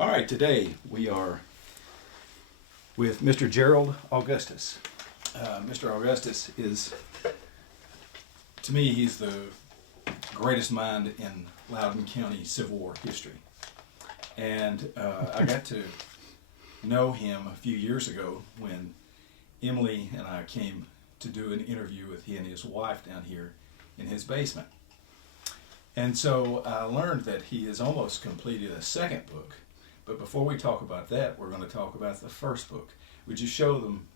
All right, today we are with Mr. Gerald Augustus. Mr. Augustus is, to me, he's the greatest mind in Loudon County Civil War history. And I got to know him a few years ago when Emily and I came to do an interview with he and his wife down here in his basement. And so I learned that he has almost completed a second book. But before we talk about that, we're going to talk about the first book. Would you show them?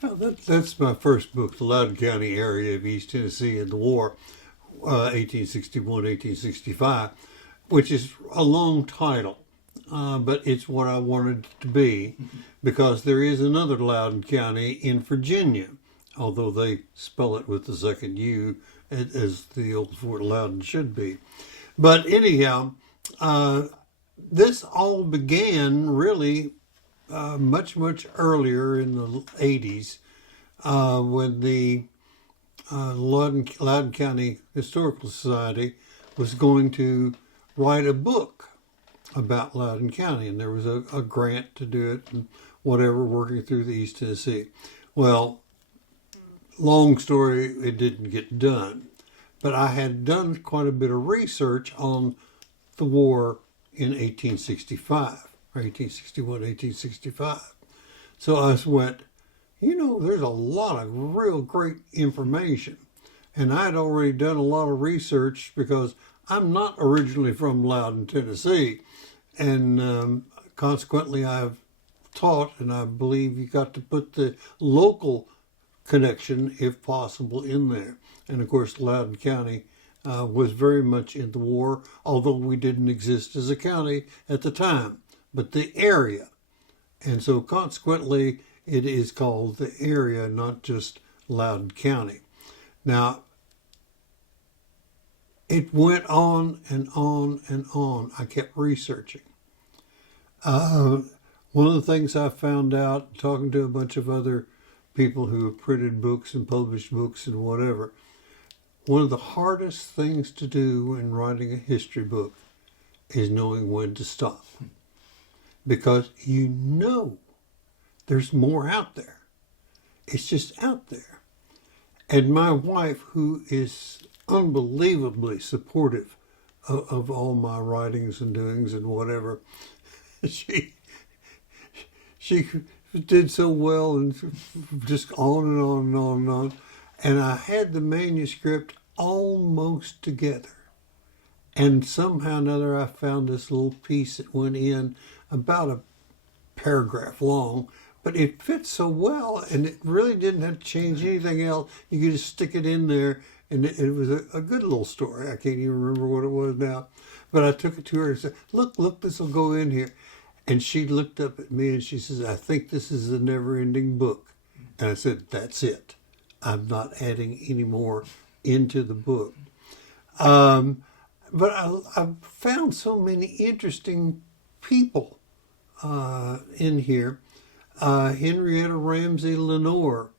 That's my first book, The Loudon County Area of East Tennessee in the War, 1861-1865, which is a long title, but it's what I wanted it to be, because there is another Loudon County in Virginia, although they spell it with the second U, as the old Fort Loudon should be. But anyhow, this all began really much earlier in the 80s when the Loudon County Historical Society was going to write a book about Loudon County, and there was a grant to do it and whatever, working through the East Tennessee. Well, long story, it didn't get done. But I had done quite a bit of research on the war in 1865, or 1861, 1865. So I went, there's a lot of real great information. And I'd already done a lot of research because I'm not originally from Loudon, Tennessee. And consequently, I've taught, and I believe you got to put the local connection, if possible, in there. And of course, Loudon County was very much in the war, although we didn't exist as a county at the time, but the area. And so consequently, it is called the area, not just Loudon County. Now, it went on and on and on. I kept researching. One of the things I found out, talking to a bunch of other people who have printed books and published books and whatever, one of the hardest things to do in writing a history book is knowing when to stop. Because there's more out there. It's just out there. And my wife, who is unbelievably supportive of all my writings and doings and whatever, she did so well, and just on and on and on and on. And I had the manuscript almost together. And somehow or another, I found this little piece that went in about a paragraph long, but it fit so well, and it really didn't have to change anything else. You could just stick it in there, and it was a good little story. I can't even remember what it was now. But I took it to her and said, look, this will go in here. And she looked up at me and she says, I think this is a never-ending book. And I said, that's it. I'm not adding any more into the book. But I found so many interesting people in here. Henrietta Ramsey Lenore,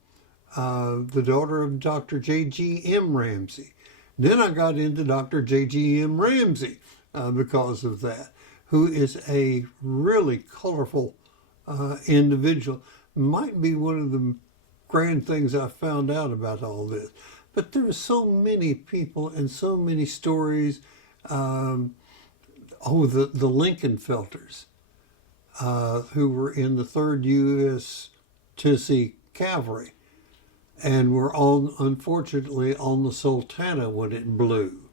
the daughter of Dr. J.G.M. Ramsey. Then I got into Dr. J.G.M. Ramsey because of that, who is a really colorful individual. Might be one of the grand things I found out about all this. But there are so many people and so many stories. The Lincolnfelters, who were in the 3rd U.S. Tennessee Cavalry and were unfortunately on the Sultana when it blew.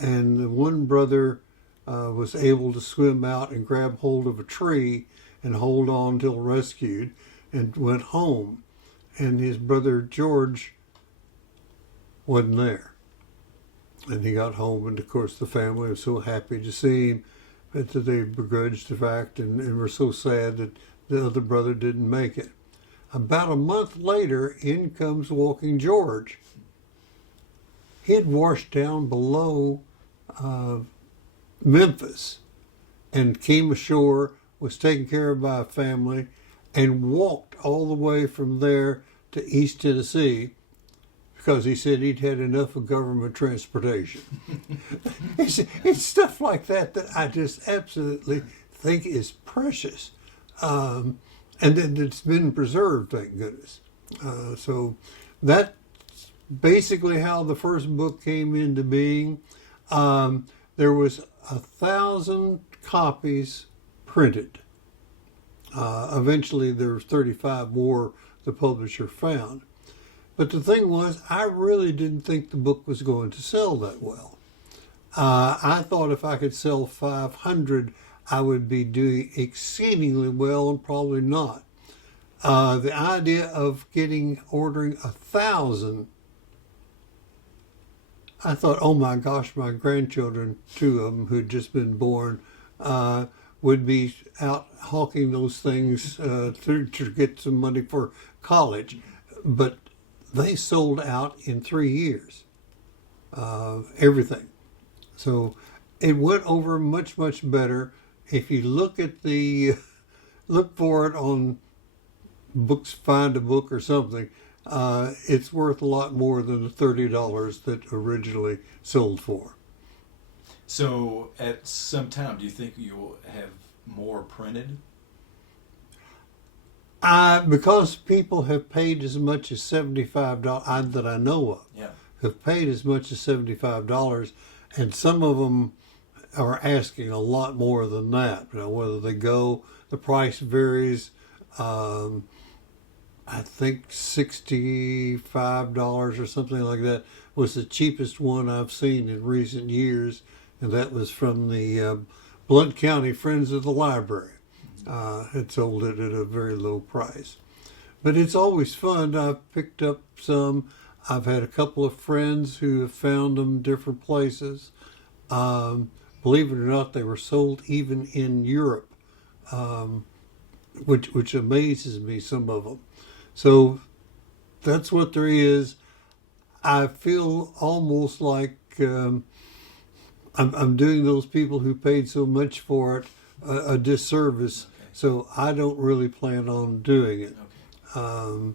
And the one brother was able to swim out and grab hold of a tree and hold on till rescued and went home. And his brother George wasn't there. And he got home, and of course the family was so happy to see him, but that they begrudged the fact and were so sad that the other brother didn't make it. About a month later, in comes Walking George. He had washed down below Memphis and came ashore, was taken care of by a family, and walked all the way from there to East Tennessee because he said he'd had enough of government transportation. It's stuff like that that I just absolutely think is precious. And then it's been preserved, thank goodness. So that's basically how the first book came into being. There was 1,000 copies printed. Eventually there were 35 more the publisher found. But the thing was, I really didn't think the book was going to sell that well. I thought if I could sell 500, I would be doing exceedingly well, and probably not. The idea of ordering 1,000, I thought, oh my gosh, my grandchildren, 2 of them who'd just been born, would be out hawking those things to get some money for college. But they sold out in 3 years, everything. So it went over much, much better. If you look for it on Books, Find a Book or something, it's worth a lot more than the $30 that originally sold for. So at some time, do you think you'll have more printed? Because people have paid as much as $75, that I know of, Yeah. have paid as much as $75, and some of them are asking a lot more than that. You know, whether they go, the price varies. I think $65 or something like that was the cheapest one I've seen in recent years, and that was from the Loudon County Friends of the Library. Had sold it at a very low price. But it's always fun. I've picked up some. I've had a couple of friends who have found them different places. Believe it or not, they were sold even in Europe, which amazes me, some of them. So that's what there is. I feel almost like I'm doing those people who paid so much for it a disservice. Okay. So I don't really plan on doing it, okay.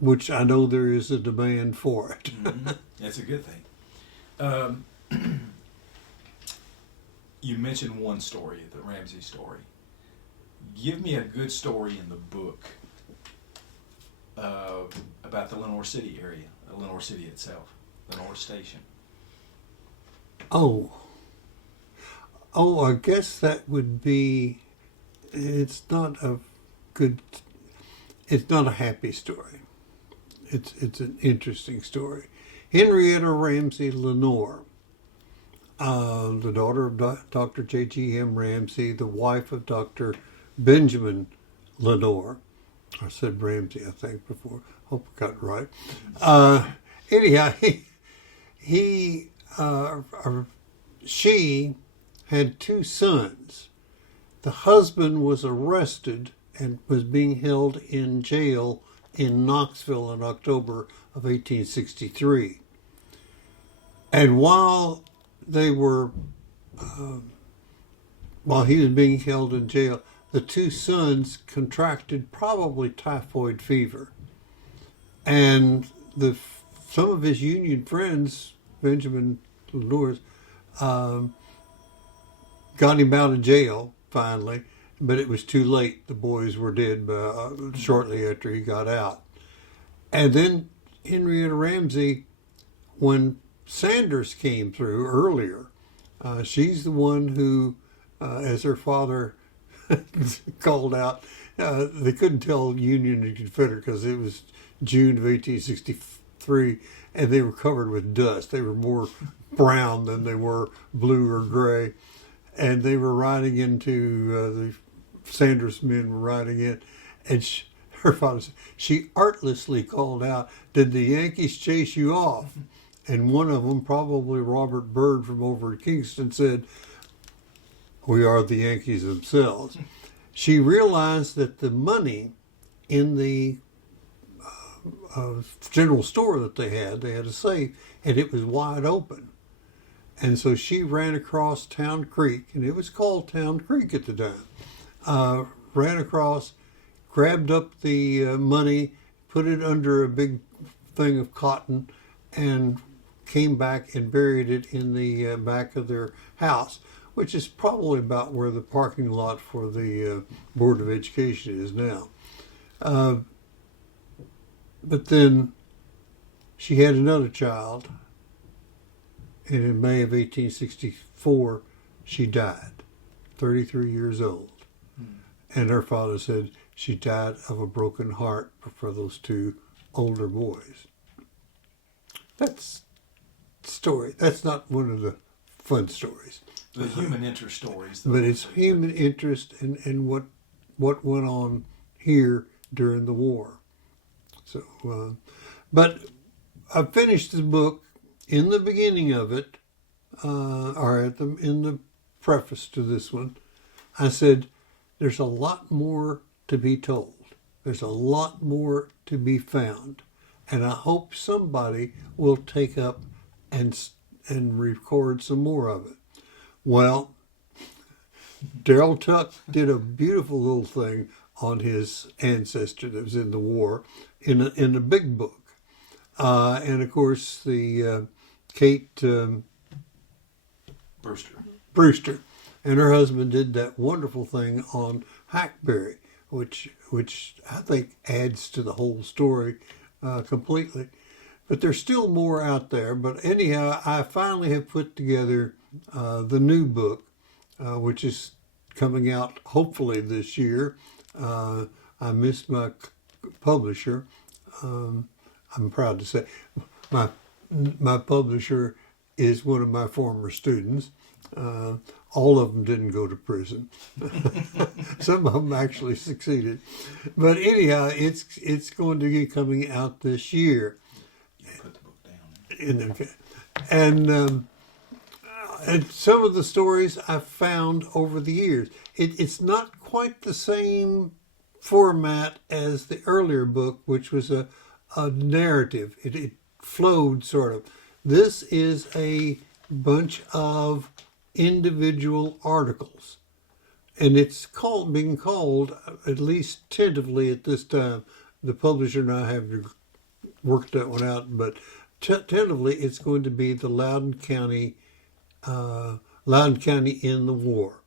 Which I know there is a demand for it. Mm-hmm. That's a good thing. You mentioned one story, the Ramsey story. Give me a good story in the book about the Lenoir City area, Lenoir City itself, Lenoir Station. Oh, I guess that would be, it's not a happy story. It's an interesting story. Henrietta Ramsey Lenoir, the daughter of Dr. J.G.M. Ramsey, the wife of Dr. Benjamin Lenoir. I said Ramsey, I think, before. Hope I got it right. Anyhow, she had 2 sons. The husband was arrested and was being held in jail in Knoxville in October of 1863. And while he was being held in jail, the 2 sons contracted probably typhoid fever. And some of his Union friends, Benjamin Lenoir's, got him out of jail finally, but it was too late. The boys were dead shortly after he got out. And then Henrietta Ramsey, when Sanders came through earlier, she's the one who, as her father called out, they couldn't tell Union and Confederate because it was June of 1863 and they were covered with dust. They were more brown than they were blue or gray. And they were riding into, the Sanders men were riding in, and her father said, she artlessly called out, "Did the Yankees chase you off?" And one of them, probably Robert Byrd from over at Kingston, said, "We are the Yankees themselves." She realized that the money in the general store that they had a safe, and it was wide open. And so she ran across Town Creek, and it was called Town Creek at the time. Ran across, grabbed up the money, put it under a big thing of cotton, and came back and buried it in the back of their house, which is probably about where the parking lot for the Board of Education is now. But then she had another child, and in May of 1864, she died, 33 years old. And her father said she died of a broken heart for those two older boys. That's story. That's not one of the fun stories. The human interest stories. Though. But it's human interest in what went on here during the war. So, but I finished the book. In the beginning of it, in the preface to this one, I said, there's a lot more to be told. There's a lot more to be found. And I hope somebody will take up and record some more of it. Well, Darrell Tuck did a beautiful little thing on his ancestor that was in the war in a big book. And of course, the Kate Brewster and her husband did that wonderful thing on Hackberry, which I think adds to the whole story completely. But there's still more out there. But anyhow, I finally have put together the new book, which is coming out hopefully this year. I missed my publisher. I'm proud to say my publisher is one of my former students. All of them didn't go to prison. Some of them actually succeeded. But anyhow, it's going to be coming out this year. Put the book down. And some of the stories I've found over the years. It's not quite the same format as the earlier book, which was a narrative. It flowed sort of. This is a bunch of individual articles. And it's being called, at least tentatively at this time, the publisher and I have to work that one out, but tentatively it's going to be the Loudon County in the War,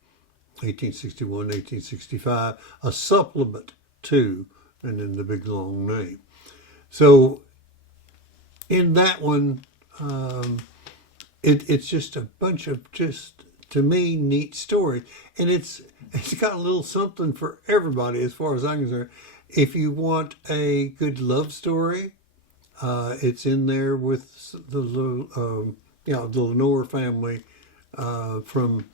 1861, 1865, a supplement to, and then the big long name. So in that one, it's just a bunch of just, to me, neat stories. And it's got a little something for everybody as far as I'm concerned. If you want a good love story, it's in there with the Lenore family from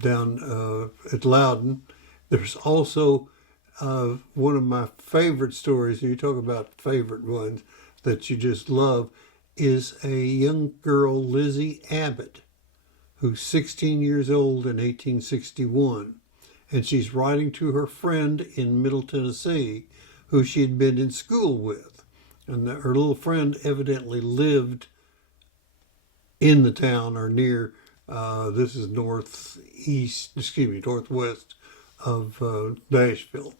down at Loudon. There's also one of my favorite stories, you talk about favorite ones that you just love, is a young girl, Lizzie Abbott, who's 16 years old in 1861. And she's writing to her friend in Middle Tennessee, who she had been in school with. And her little friend evidently lived in the town or near, this is northwest of Nashville.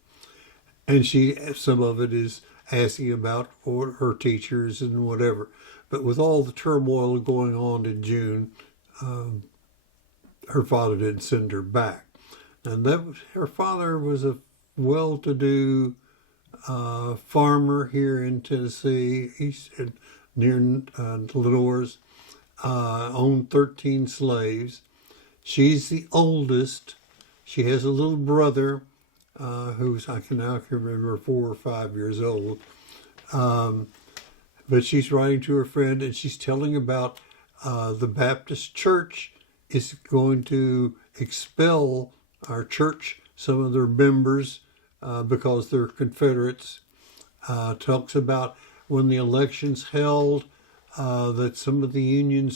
And some of it is asking about her teachers and whatever. But with all the turmoil going on in June, her father didn't send her back. And her father was a well-to-do farmer here in Tennessee, near Lenore's, owned 13 slaves. She's the oldest. She has a little brother who's, I can now remember, 4 or 5 years old. But she's writing to her friend, and she's telling about the Baptist church is going to expel our church, some of their members, because they're Confederates. Talks about when the election's held, that some of the union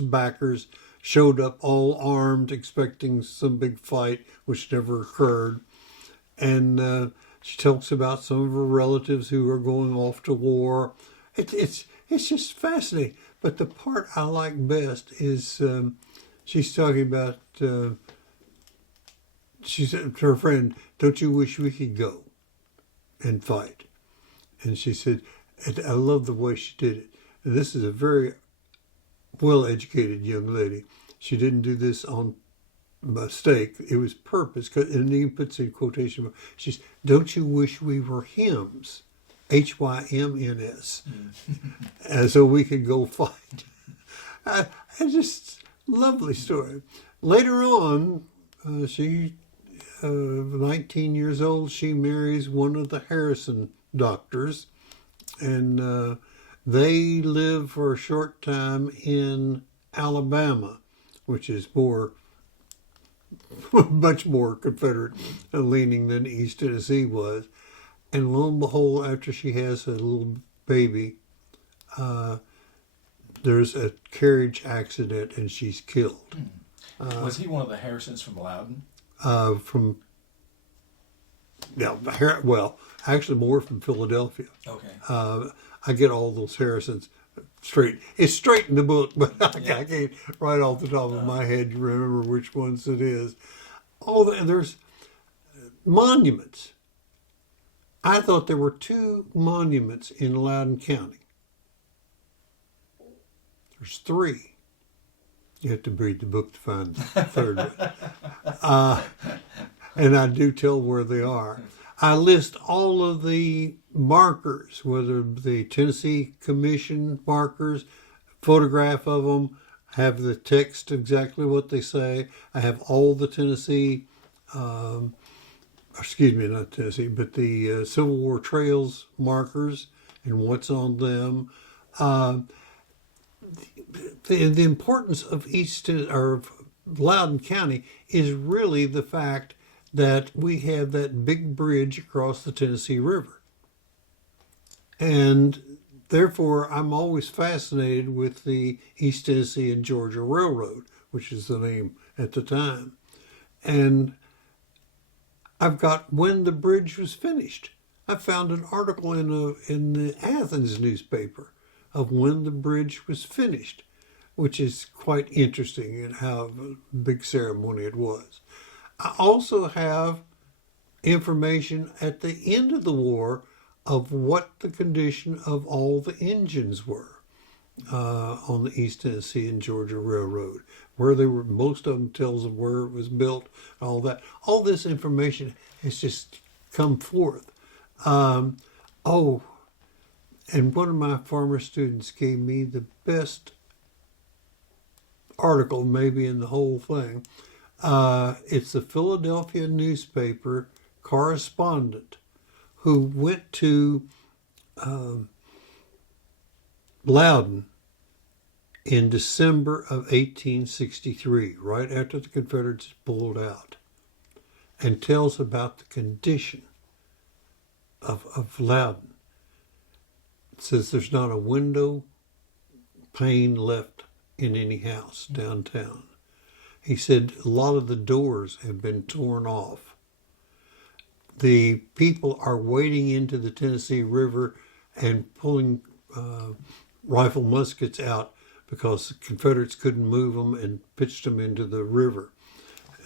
backers showed up all armed, expecting some big fight, which never occurred. And she talks about some of her relatives who are going off to war. It's just fascinating. But the part I like best is she's talking about, she said to her friend, "Don't you wish we could go and fight?" And she said, And I love the way she did it. And this is a very well-educated young lady. She didn't do this on mistake. It was purpose. And he puts in quotation marks. She's, don't you wish we were hymns? HYMNS. And so we could go fight. I just, lovely story. Later on, she, 19 years old, she marries one of the Harrison doctors. And they live for a short time in Alabama, which is much more Confederate leaning than East Tennessee was. And lo and behold, after she has a little baby, there's a carriage accident and she's killed. Was he one of the Harrisons from Loudon? Well, actually more from Philadelphia. Okay. I get all those Harrisons straight. It's straight in the book, but I can't right off the top of my head remember which ones it is. There's monuments. I thought there were 2 monuments in Loudon County. There's 3. You have to read the book to find the third one. And I do tell where they are. I list all of the markers, whether the Tennessee Commission markers, photograph of them, have the text exactly what they say. I have all the Tennessee, not Tennessee, but the Civil War trails markers and what's on them. The importance of Loudon County is really the fact that we have that big bridge across the Tennessee River. And therefore, I'm always fascinated with the East Tennessee and Georgia Railroad, which is the name at the time. And I've got when the bridge was finished. I found an article in the Athens newspaper of when the bridge was finished, which is quite interesting in how big ceremony it was. I also have information at the end of the war of what the condition of all the engines were on the East Tennessee and Georgia Railroad, where they were. Most of them tells of where it was built, all that. All this information has just come forth. And one of my former students gave me the best article maybe in the whole thing. It's the Philadelphia newspaper correspondent who went to Loudon in December of 1863, right after the Confederates pulled out, and tells about the condition of Loudon. It says there's not a window pane left in any house downtown. He said a lot of the doors have been torn off. The people are wading into the Tennessee River and pulling rifle muskets out because the Confederates couldn't move them and pitched them into the river.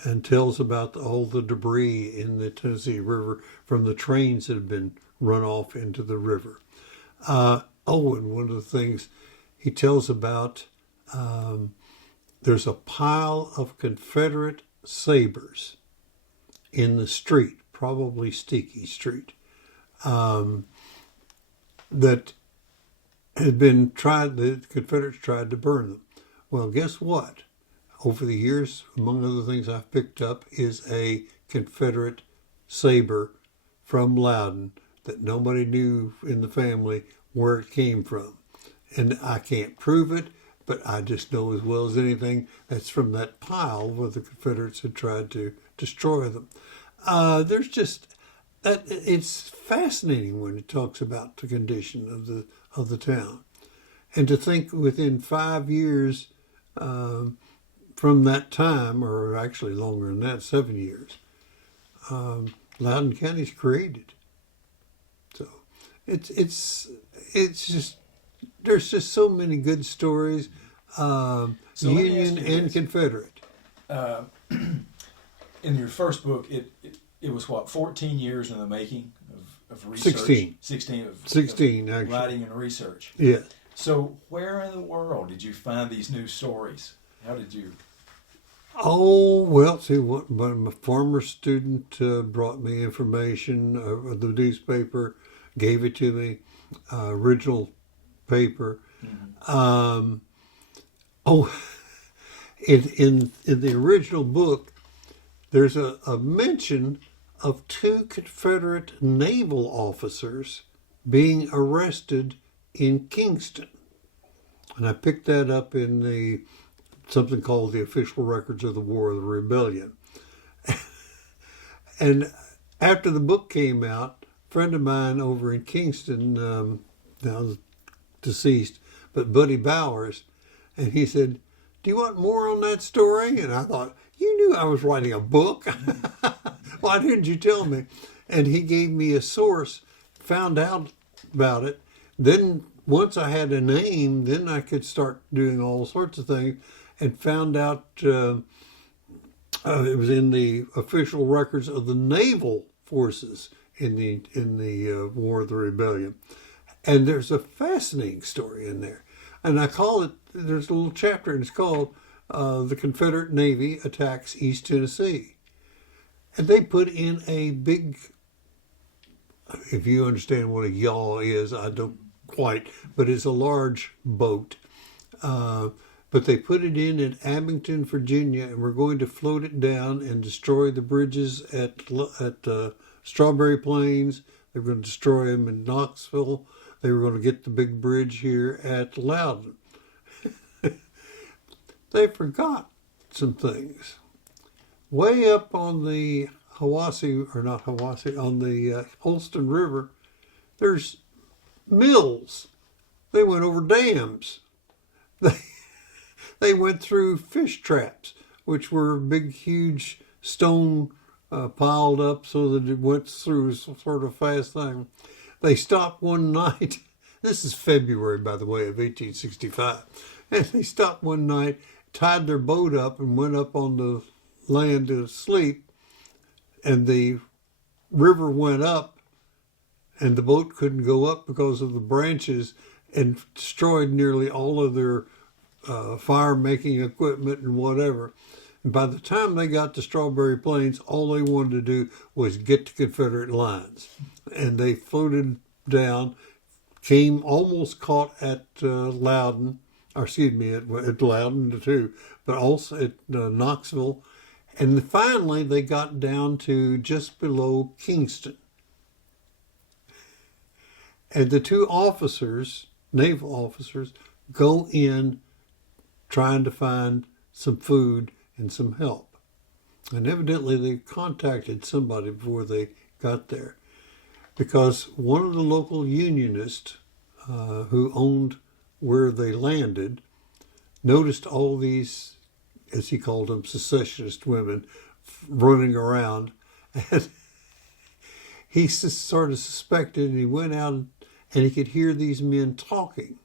And tells about all the debris in the Tennessee River from the trains that have been run off into the river. And one of the things he tells about, there's a pile of Confederate sabers in the street, probably Steaky Street, that had been the Confederates tried to burn them. Well, guess what? Over the years, among other things I've picked up is a Confederate saber from Loudon that nobody knew in the family where it came from. And I can't prove it, but I just know as well as anything that's from that pile where the Confederates had tried to destroy them. There's just that. It's fascinating when it talks about the condition of the town, and to think within 5 years from that time, or actually longer than that, 7 years, Loudon County's created. So it's just. There's just so many good stories, Union and Confederate. In your first book, it was what, 14 years in the making of research. 16. 16 of 16, of actually. writing and research. Yeah. So where in the world did you find these new stories? How did you? Oh, well, see, a former student brought me information of the newspaper, gave it to me, original paper. Um, oh, in the original book, there's a mention of two Confederate naval officers being arrested in Kingston. And I picked that up in something called the Official Records of the War of the Rebellion. And after the book came out, a friend of mine over in Kingston, now deceased, but Buddy Bowers, and he said, "Do you want more on that story?" And I thought, "You knew I was writing a book. Why didn't you tell me?" And he gave me a source, found out about it. Then once I had a name, then I could start doing all sorts of things, and found out it was in the official records of the naval forces in the War of the Rebellion. And there's a fascinating story in there. And I call it, there's a little chapter, and it's called The Confederate Navy Attacks East Tennessee. And they put in a big, if you understand what a yawl is, I don't quite, but it's a large boat. But they put it in Abington, Virginia, and we're going to float it down and destroy the bridges at Strawberry Plains. They were going to destroy them in Knoxville. They were going to get the big bridge here at Loudon. They forgot some things. Way up on the on the Holston River, there's mills. They went over dams. They went through fish traps, which were big, huge stone piled up so that it went through sort of fast thing. They stopped one night. This is February, by the way, of 1865. And they stopped one night, tied their boat up, and went up on the land to sleep. And the river went up, and the boat couldn't go up because of the branches, and destroyed nearly all of their fire-making equipment and whatever. And by the time they got to Strawberry Plains, all they wanted to do was get to Confederate lines. And they floated down, almost caught at Loudon, or excuse me, at Loudon too, but also at Knoxville. And finally they got down to just below Kingston. And the two officers, naval officers, go in trying to find some food and some help. And evidently they contacted somebody before they got there, because one of the local Unionists who owned where they landed noticed all these, as he called them, secessionist women running around. And he sort of suspected, and he went out and he could hear these men talking.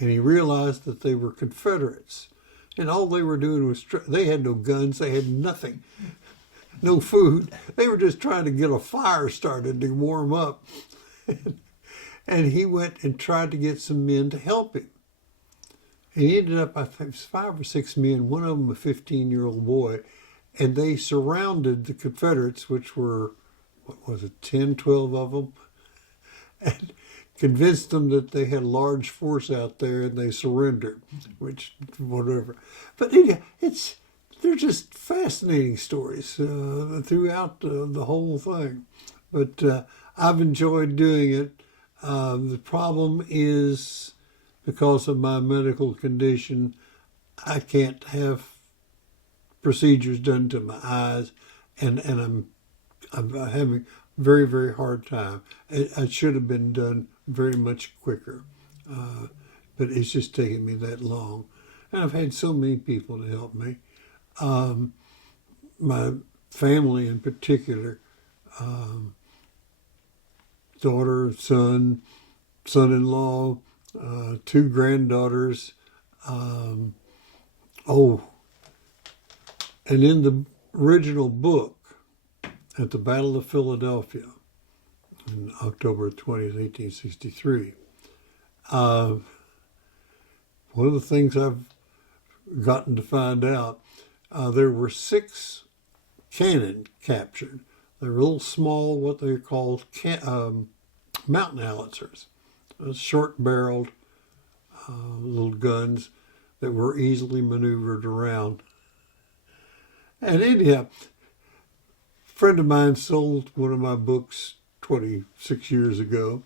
And he realized that they were Confederates. And all they were doing was, they had no guns, they had nothing, no food. They were just trying to get a fire started to warm up. And he went and tried to get some men to help him. And he ended up, I think it was 5 or 6 men, one of them a 15-year-old boy, and they surrounded the Confederates, which were, 10, 12 of them, and convinced them that they had a large force out there, and they surrendered, which, whatever. But they're just fascinating stories throughout the whole thing. But I've enjoyed doing it. The problem is, because of my medical condition, I can't have procedures done to my eyes, and I'm having a very, very hard time. It should have been done very much quicker, but it's just taken me that long. And I've had so many people to help me. My family in particular, daughter, son, son-in-law, 2 granddaughters. And in the original book, at the Battle of Philadelphia, in October 20th, 1863. One of the things I've gotten to find out, there were 6 cannon captured. They're little small, what they're called mountain howitzers, short-barreled little guns that were easily maneuvered around. And anyhow, a friend of mine sold one of my books 26 years ago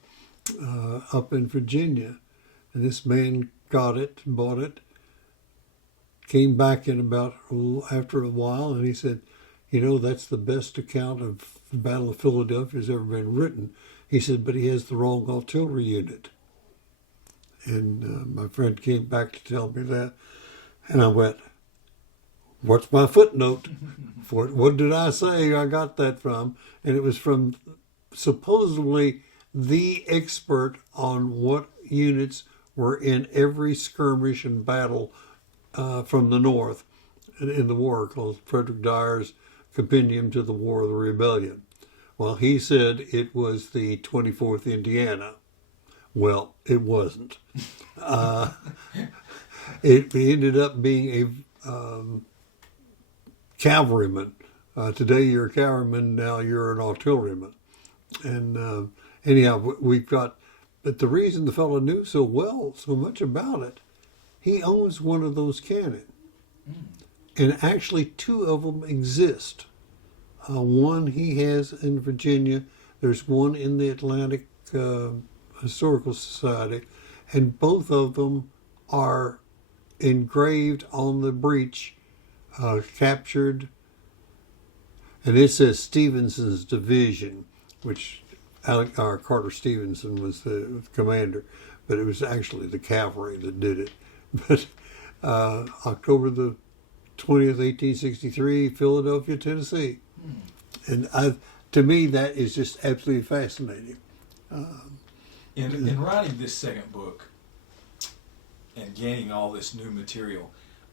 up in Virginia. And this man got it, bought it, came back in about after a while, and he said, you know, that's the best account of the Battle of Philadelphia has ever been written. He said, but he has the wrong artillery unit. And my friend came back to tell me that. And I went, what's my footnote? What did I say I got that from? And it was from supposedly the expert on what units were in every skirmish and battle from the North in the war, called Frederick Dyer's Compendium to the War of the Rebellion. Well, he said it was the 24th Indiana. Well, it wasn't. It ended up being a cavalryman. Today you're a cavalryman, now you're an artilleryman. And anyhow, we've got, but the reason the fellow knew so much about it, he owns one of those cannon. And actually 2 of them exist. One he has in Virginia. There's one in the Atlantic Historical Society. And both of them are engraved on the breech, captured. And it says Stevenson's division, which Carter Stevenson was the commander. But it was actually the cavalry that did it. But October the 20th, 1863, Philadelphia, Tennessee. And to me, that is just absolutely fascinating. In writing this second book and gaining all this new material,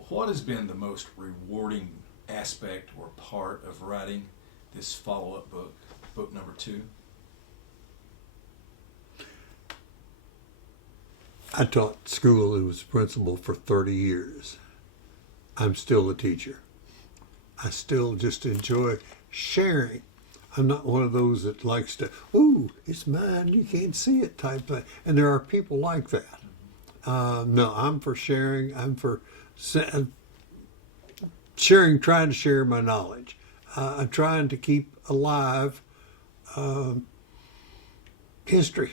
what has been the most rewarding aspect or part of writing this follow-up book, book number 2? I taught school and was principal for 30 years. I'm still a teacher. I still just enjoy sharing. I'm not one of those that likes to, ooh, it's mine, you can't see it type thing. And there are people like that. No, I'm for sharing. I'm for sharing, trying to share my knowledge. I'm trying to keep alive history.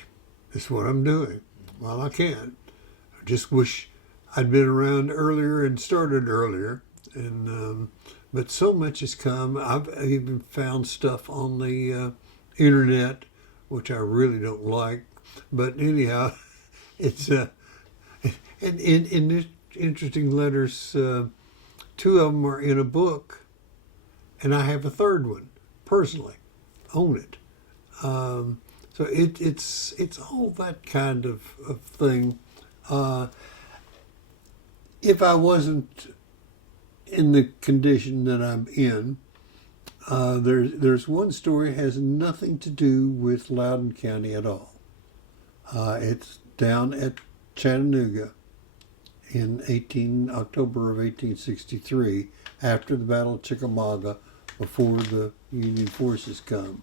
That's what I'm doing. Well, I can. I just wish I'd been around earlier and started earlier. And but so much has come. I've even found stuff on the internet, which I really don't like. But anyhow, it's and in interesting letters. 2 of them are in a book, and I have a 3rd one personally. Own it. So it's all that kind of thing. If I wasn't in the condition that I'm in, there's one story that has nothing to do with Loudon County at all. It's down at Chattanooga in October of 1863, after the Battle of Chickamauga, before the Union forces come.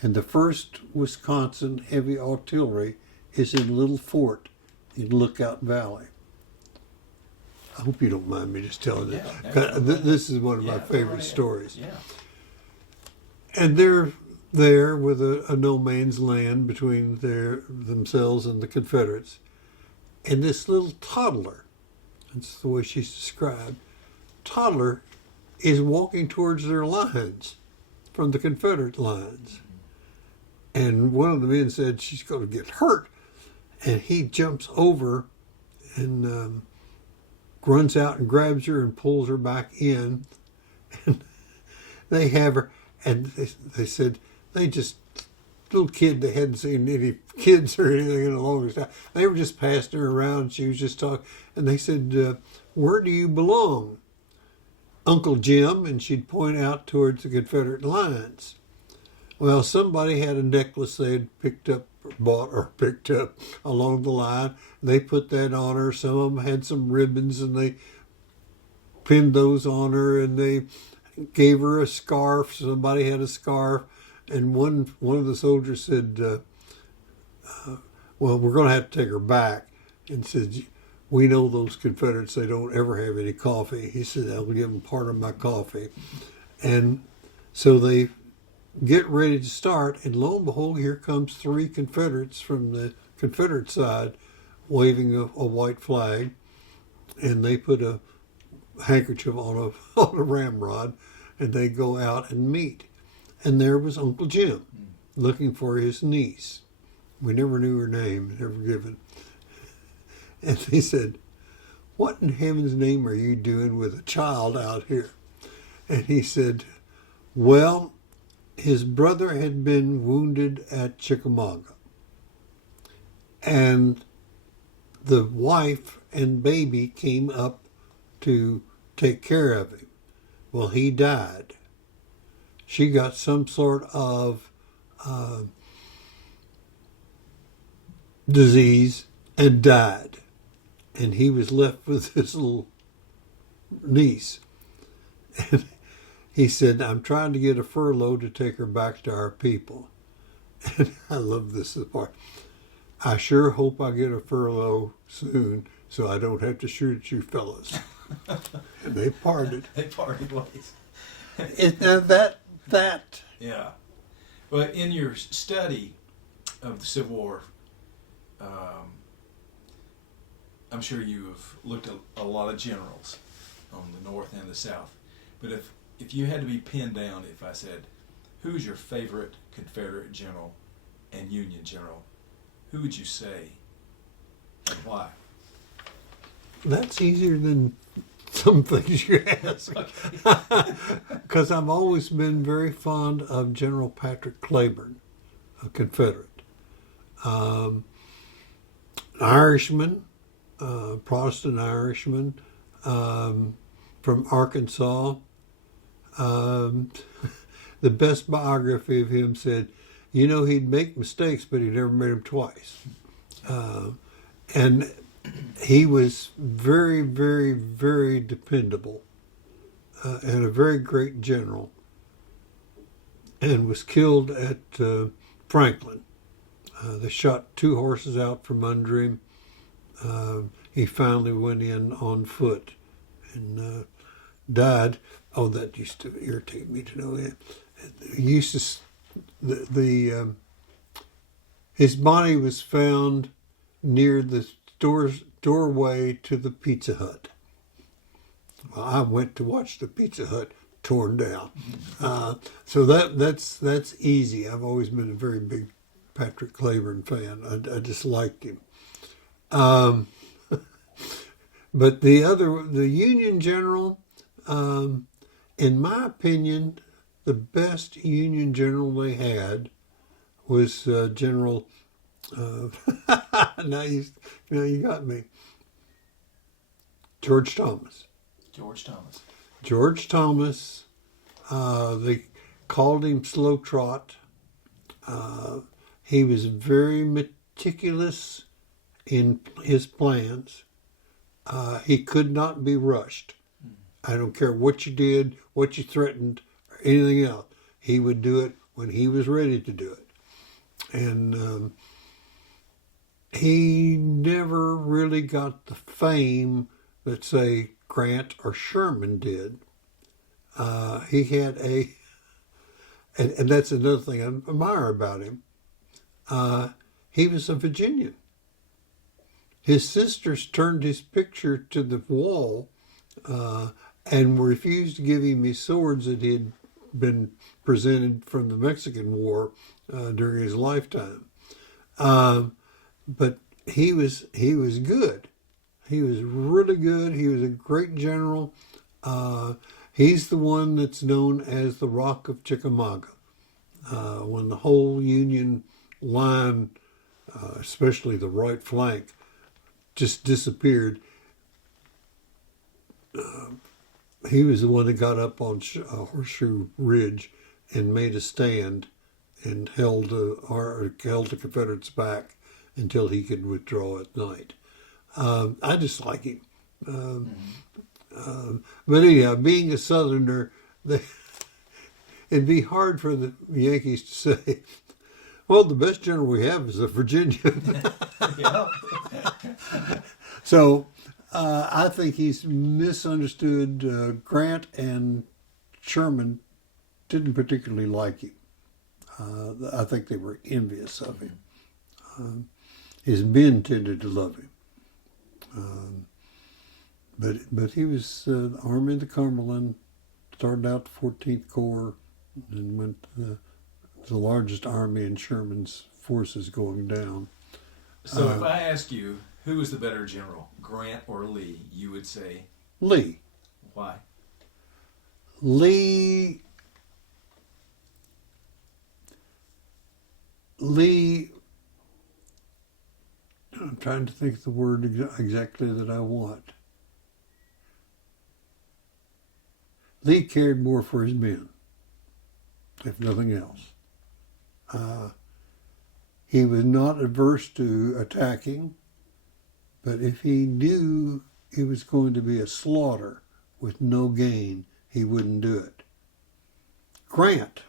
And the 1st Wisconsin Heavy Artillery is in Little Fort in Lookout Valley. I hope you don't mind me just telling it. This is one of my favorite stories. Yeah. And they're there with a no man's land between themselves and the Confederates. And this little toddler, that's the way she's described, toddler is walking towards their lines from the Confederate lines. And one of the men said, she's going to get hurt. And he jumps over and runs out and grabs her and pulls her back in. And they have her. And they said, little kid, they hadn't seen any kids or anything in a long time. They were just passing her around. She was just talking. And they said, where do you belong? Uncle Jim. And she'd point out towards the Confederate lines. Well, somebody had a necklace they had picked up, or bought or picked up along the line. They put that on her. Some of them had some ribbons, and they pinned those on her, and they gave her a scarf. Somebody had a scarf, and one of the soldiers said, "Well, we're going to have to take her back," and said, "We know those Confederates. They don't ever have any coffee." He said, "I'll give them part of my coffee," and so they get ready to start, and lo and behold, here comes 3 Confederates from the Confederate side, waving a white flag, and they put a handkerchief on a on a ramrod, and they go out and meet. And there was Uncle Jim looking for his niece. We never knew her name, never given. And he said, "What in heaven's name are you doing with a child out here?" And he said, "Well, his brother had been wounded at Chickamauga, and the wife and baby came up to take care of him. Well, he died. She got some sort of disease and died. And he was left with his little niece." And he said, "I'm trying to get a furlough to take her back to our people." And I love this part. "I sure hope I get a furlough soon so I don't have to shoot at you fellas." And they parted. They parted ways. Now that. Yeah. Well, in your study of the Civil War, I'm sure you have looked at a lot of generals on the North and the South. But if you had to be pinned down, if I said, who's your favorite Confederate general and Union general, who would you say and why? That's easier than some things you ask. Because I've always been very fond of General Patrick Cleburne, a Confederate. Irishman, Protestant Irishman, from Arkansas. The best biography of him said, he'd make mistakes, but he never made them twice. And he was very, very, very dependable and a very great general, and was killed at Franklin. They shot 2 horses out from under him. He finally went in on foot and died. Oh, that used to irritate me to know it. He used to, his body was found near the doorway to the Pizza Hut. Well, I went to watch the Pizza Hut torn down. So that's easy. I've always been a very big Patrick Cleburne fan. I just liked him. But the Union general, in my opinion, the best Union general they had was General. Now you got me. George Thomas. George Thomas. They called him Slow Trot. He was very meticulous in his plans. He could not be rushed. I don't care what you did, what you threatened, or anything else. He would do it when he was ready to do it. And he never really got the fame that, say, Grant or Sherman did. He had and that's another thing I admire about him. He was a Virginian. His sisters turned his picture to the wall and refused to give him his swords that he had been presented from the Mexican War during his lifetime. But he was good. He was really good. He was a great general. He's the one that's known as the Rock of Chickamauga. When the whole Union line, especially the right flank, just disappeared, he was the one that got up on Horseshoe Ridge and made a stand and held the Confederates back until he could withdraw at night. I just like him. But anyhow, being a Southerner, it'd be hard for the Yankees to say, well, the best general we have is a Virginian. So I think he's misunderstood. Grant and Sherman didn't particularly like him. I think they were envious of him. His men tended to love him. But he was Army of the Cumberland, started out the 14th Corps, and went to the largest army in Sherman's forces going down. So if I ask you, who was the better general, Grant or Lee, you would say? Lee. Why? Lee, I'm trying to think of the word exactly that I want. Lee cared more for his men, if nothing else. He was not averse to attacking, but if he knew it was going to be a slaughter with no gain, he wouldn't do it. Grant,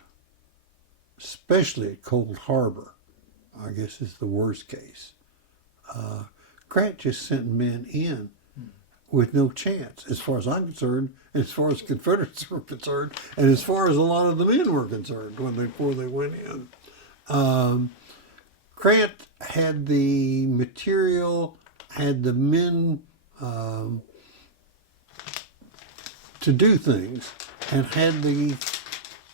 especially at Cold Harbor, I guess is the worst case. Grant just sent men in with no chance, as far as I'm concerned, as far as Confederates were concerned, and as far as a lot of the men were concerned before they went in. Grant had the material, had the men to do things, and had the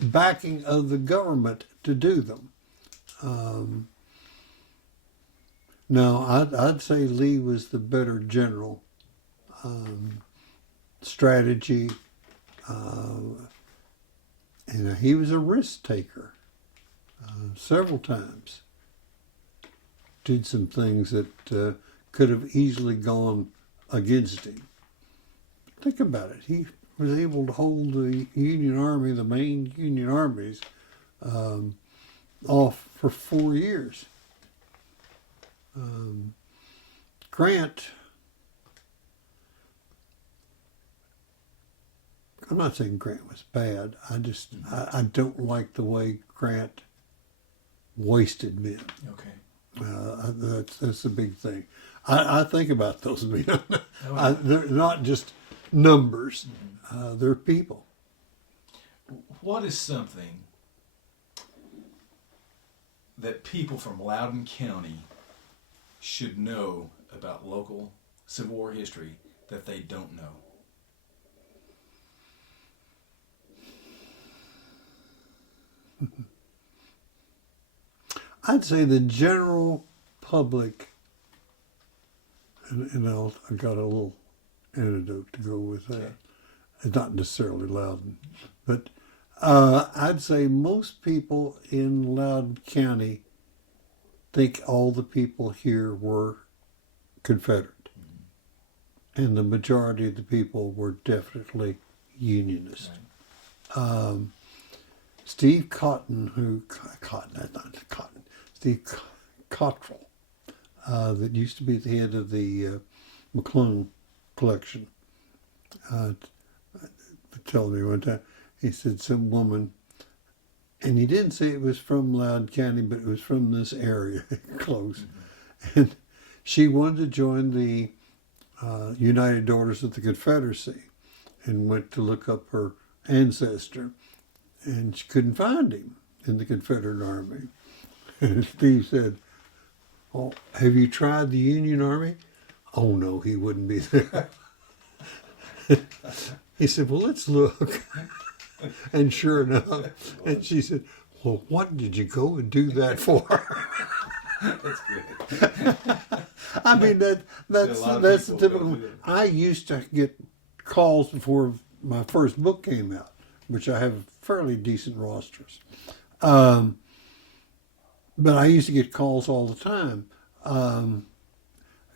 backing of the government to do them. Now, I'd say Lee was the better general. Strategy, and he was a risk taker several times. Did some things that could have easily gone against him. Think about it. He was able to hold the Union Army, the main Union armies, off for 4 years. Grant, I'm not saying Grant was bad. I don't like the way Grant wasted men. Okay. That's the big thing. I think about those men. They're not just numbers. They're people. What is something that people from Loudon County should know about local Civil War history that they don't know? I'd say the general public, and I got a little anecdote to go with that. Okay. It's not necessarily Loudon, but I'd say most people in Loudon County think all the people here were Confederate, and the majority of the people were definitely Unionist. Right. Steve Steve Cottrell, that used to be the head of the McClung collection, told me one time, he said some woman, and he didn't say it was from Loudon County, but it was from this area, close, and she wanted to join the United Daughters of the Confederacy, and went to look up her ancestor, and she couldn't find him in the Confederate Army. And Steve said, "Oh, have you tried the Union Army?" "Oh no, he wouldn't be there." He said, "Well, let's look." And sure enough, and she said, "Well, what did you go and do that for?" That's good. I mean, that's the typical. I used to get calls before my first book came out, which I have fairly decent rosters. But I used to get calls all the time.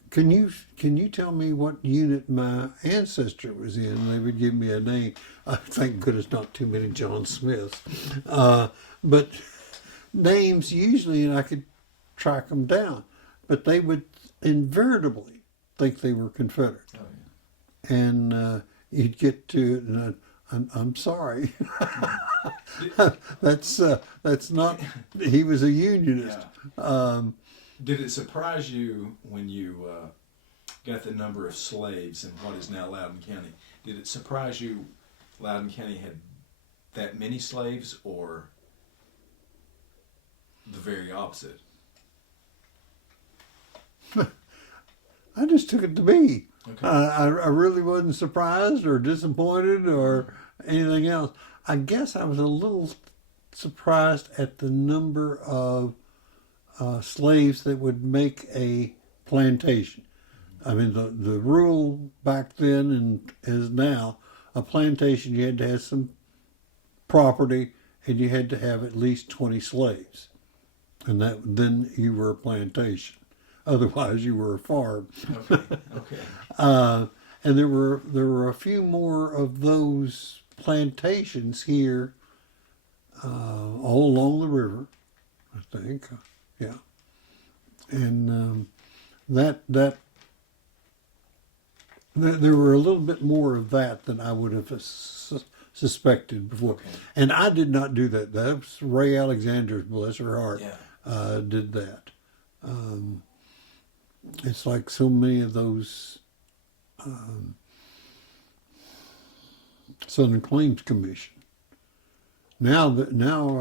Can you tell me what unit my ancestor was in? And they would give me a name. Thank goodness not too many John Smiths. But names usually, and I could track them down, but they would invariably think they were Confederate. Oh, And you'd get to it, and I'm sorry. That's not. He was a Unionist. Yeah. Did it surprise you when you got the number of slaves in what is now Loudon County? Did it surprise you Loudon County had that many slaves, or the very opposite? I just took it to be. Okay. I really wasn't surprised or disappointed or anything else. I guess I was a little surprised at the number of slaves that would make a plantation. I mean, the rule back then and as now, a plantation, you had to have some property and you had to have at least 20 slaves. And then you were a plantation. Otherwise, you were a farm. Okay. Okay. And there were a few more of those plantations here, all along the river, I think. Yeah, and there were a little bit more of that than I would have suspected before. Okay. And I did not do that. That was Ray Alexander's, bless her heart, Yeah. did that. It's like so many of those Southern Claims Commission. Now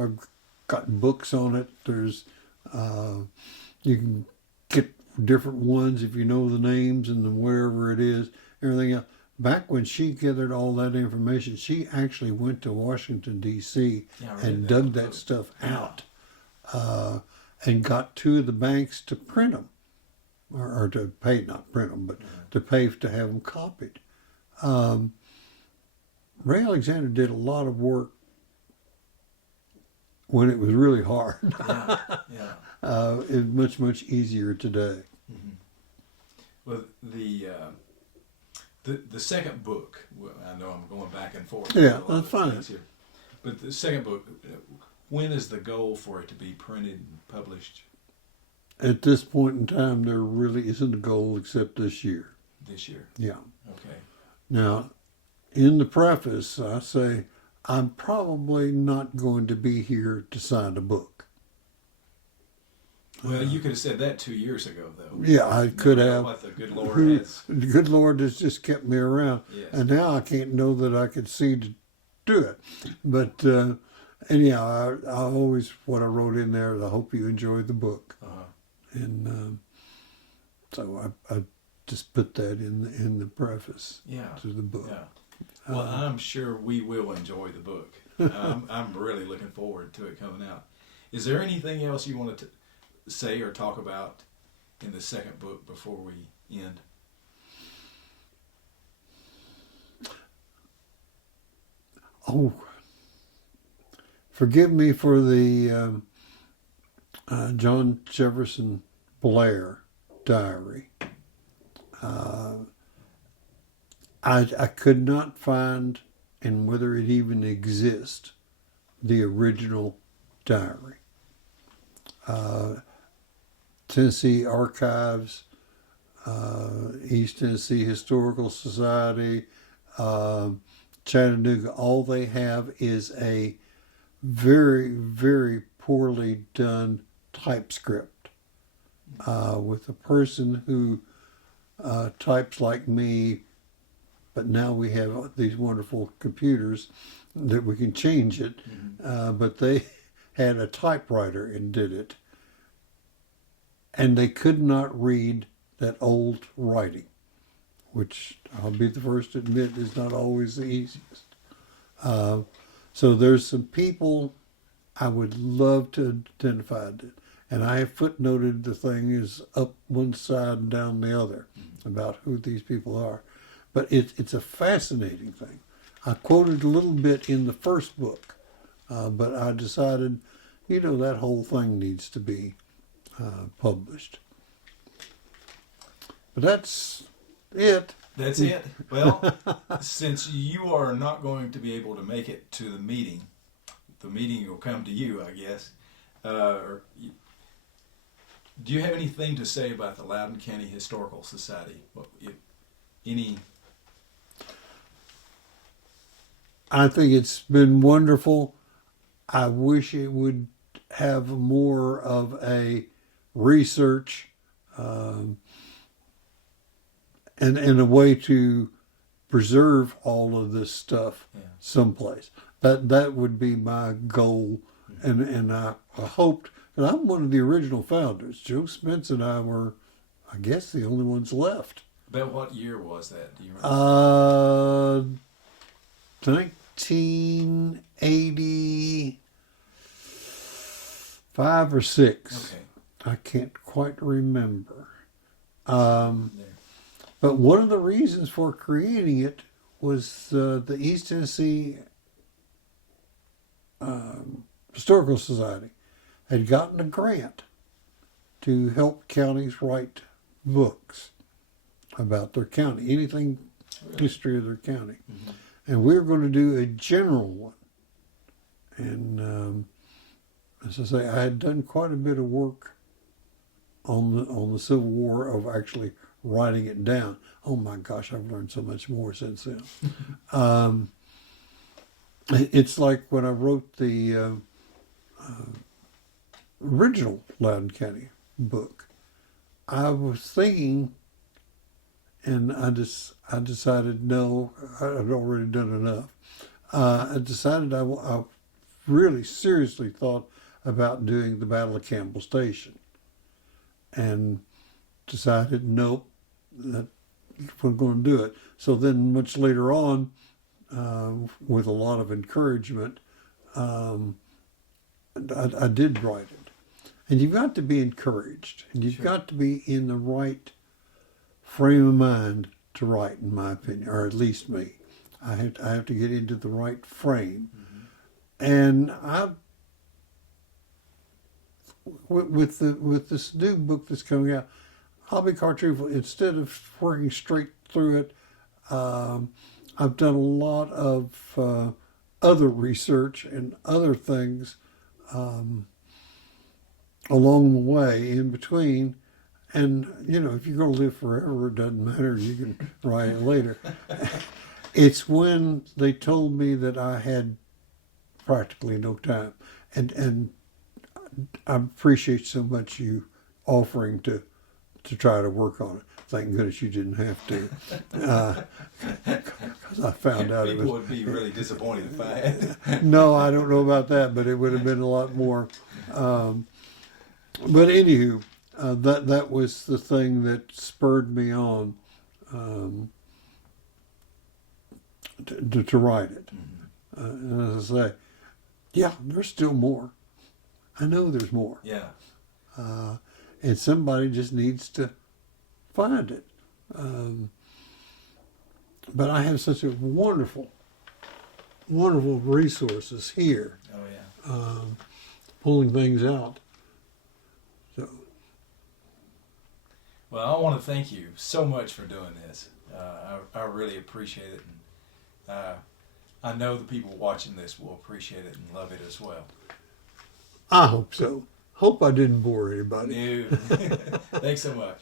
I've got books on it. There's you can get different ones if you know the names and then wherever it is, everything else. Back when she gathered all that information, she actually went to Washington, D.C. and dug that stuff out and got two of the banks to print them. Or to pay, not print them, but to pay to have them copied. Ray Alexander did a lot of work when it was really hard. Yeah. Yeah. It's much easier today. Mm-hmm. Well, the second book, well, I know I'm going back and forth. Yeah, that's fine. Here, but the second book, when is the goal for it to be printed and published? At this point in time, there really isn't a goal except this year. This year. Yeah. Okay. Now, in the preface, I say, I'm probably not going to be here to sign a book. Well, you could have said that 2 years ago, though. Yeah, I could Never know have. what the good Lord has. The good Lord has just kept me around. Yes. And now I can't know that I could see to do it. But anyhow, I always, what I wrote in there is I hope you enjoy the book. Uh-huh. And so I just put that in the preface to the book. Yeah. Well, I'm sure we will enjoy the book. I'm really looking forward to it coming out. Is there anything else you wanted to say or talk about in the second book before we end? Oh, forgive me for the John Jefferson Blair diary. I could not find, and whether it even exists, the original diary. Tennessee Archives, East Tennessee Historical Society, Chattanooga, all they have is a very, very poorly done typescript with a person who types like me, but now we have these wonderful computers that we can change it. Mm-hmm. But they had a typewriter and did it. And they could not read that old writing, which I'll be the first to admit is not always the easiest. So there's some people I would love to identify, and I have footnoted the thing is up one side and down the other about who these people are. But it's a fascinating thing. I quoted a little bit in the first book, but I decided, that whole thing needs to be published. But that's it. That's it. Well, since you are not going to be able to make it to the meeting will come to you, I guess. Do you have anything to say about the Loudon County Historical Society? Any? I think it's been wonderful. I wish it would have more of a research and a way to preserve all of this stuff someplace. That would be my goal, and I hoped. And I'm one of the original founders. Joe Spence and I were, I guess, the only ones left. About what year was that? Do you remember? 1985 or 6. Okay. I can't quite remember. But one of the reasons for creating it was the East Tennessee Historical Society had gotten a grant to help counties write books about their county, anything history of their county. Mm-hmm. And we were going to do a general one. And as I say, I had done quite a bit of work on the Civil War of actually writing it down. Oh my gosh, I've learned so much more since then. It's like when I wrote the original Loudon County book, I was thinking, and I decided no, I'd already done enough. I decided I really seriously thought about doing the Battle of Campbell Station, and decided nope, that we're going to do it. So then much later on, with a lot of encouragement, I did write it. And you've got to be encouraged, and you've got to be in the right frame of mind to write, in my opinion, or at least me. I have to get into the right frame. Mm-hmm. And with this new book that's coming out, I'll be quite truthful. Instead of working straight through it, I've done a lot of other research and other things along the way in between. And, if you're going to live forever, it doesn't matter. You can write it later. It's when they told me that I had practically no time. And I appreciate so much you offering to try to work on it. Thank goodness you didn't have to. Because I found out it was... People would be really disappointed if I had. No, I don't know about that, but it would have been a lot more. But anywho, that was the thing that spurred me on to write it. Mm-hmm. And as I say, yeah, there's still more. I know there's more. Yeah. And somebody just needs to find it. But I have such a wonderful resources here. Oh, yeah. Pulling things out. So. Well, I want to thank you so much for doing this. I really appreciate it. And I know the people watching this will appreciate it and love it as well. I hope so. Hope I didn't bore anybody. No. Thanks so much.